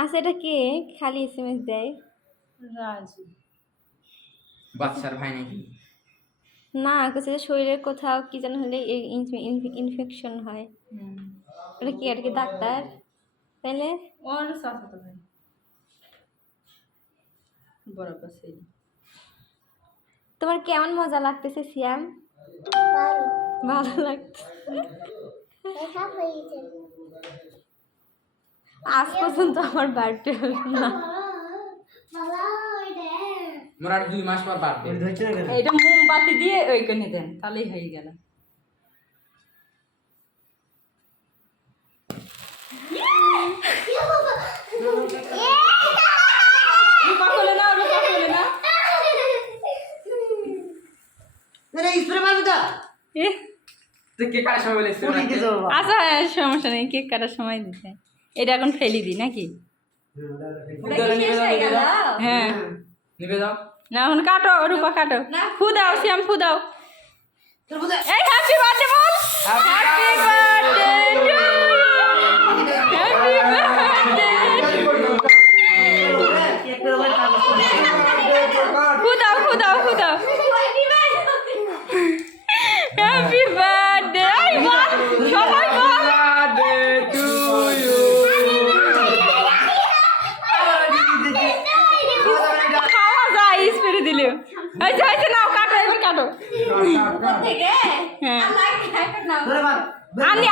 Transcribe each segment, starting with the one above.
আচ্ছা এটা কে খালি এসএমএস দেয়? রাজু বাচ্চার ভাই নাকি? না কিছু শরীরের কোথাও কি যেন হলে ইনফেকশন হয়। এটা কি আর কি ডাক্তার তাইলে? ওর চাচাতো ভাই বরাবর সেই। তোমার কেমন মজা লাগতেছে সিয়াম? ভালো লাগছে। আজ পর্যন্ত আমার বার্থডে হলো না। মোর আর 2 মাস পর বার্থডে। এইটা মোমবাতি দিয়ে ওইখানে দেন তাহলেই হয়ে গেল। রূপা খোলে না, রূপা খোলে না। তুই কে কার সময় বলেছিস? আচ্ছা সমস্যা নেই, কেক কাটার সময় দিতে। এটা এখন ফেলি দিই নাকি? হ্যাঁ নিবে দাও। না এখন কাটো, রূপা কাটো। ফু দাও শ্যাম, ফু দাও। এই হ্যাপি বার্থডে বল। Happy birthday to you. Happy birthday. ফু দাও, ফু দাও, ফু দাও। Happy birthday. এই বল সবাই বল। Birthday to you. খাওয়া যায় স্প্রে দিলে। হয়েছে হয়েছে, নাও কাটো, এবার কাটো। হ্যাঁ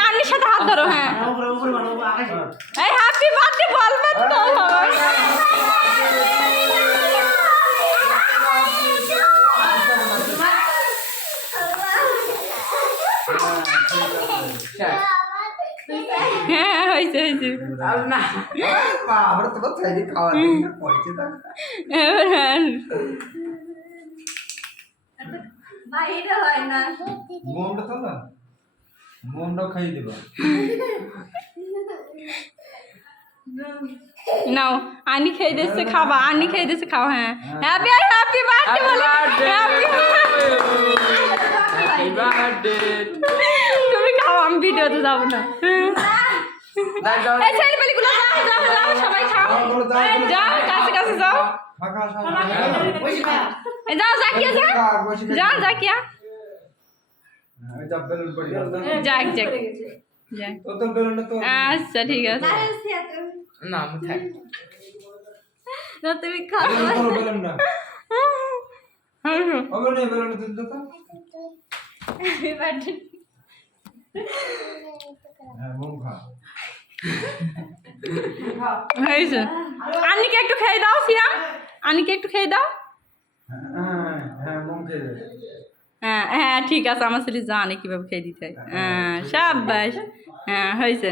আন্নির সাথে হাত ধরো। হ্যাঁ এই হ্যাপি বার্থডে বলবে তো সবাই। হ্যাঁ হয়েছে হয়েছে। আর না আমরা তো চাইলে খাওয়া দিই না, পয়সা দাও। এবার হ্যাঁ বাইরে হয় না। মোমটা তো না, মোমটাও খাইয়ে দেবো। নাও আনি খেয়ে দিচ্ছে, খাবা। আনি খেয়ে দিচ্ছে, খাও। হ্যাঁ হ্যাপি হ্যাপি বার্থডে বলো। Happy birthday. তুমি খাও, আমি ভিডিওতে যাবো না। এই ছেলেমেয়েগুলো যাও যাও যাও, সবাই খাও। যাও কাছে কাছে যাও। এই যাও জাকিয়া যা, যাও জাকিয়া। যাক যাক যাক। আচ্ছা ঠিক আছে। না আমি থাক। না তুমি খাও। Happy birthday. হয়েছে। আন্নিকে একটু খেয়ে দাও সিয়াম, আন্নিকে একটু খেয়ে দাও। হ্যাঁ হ্যাঁ ঠিক আছে, আমার ছেলে জানে কিভাবে খেয়ে দিতে হয়। হ্যাঁ সাব্বাস। হ্যাঁ হয়েছে।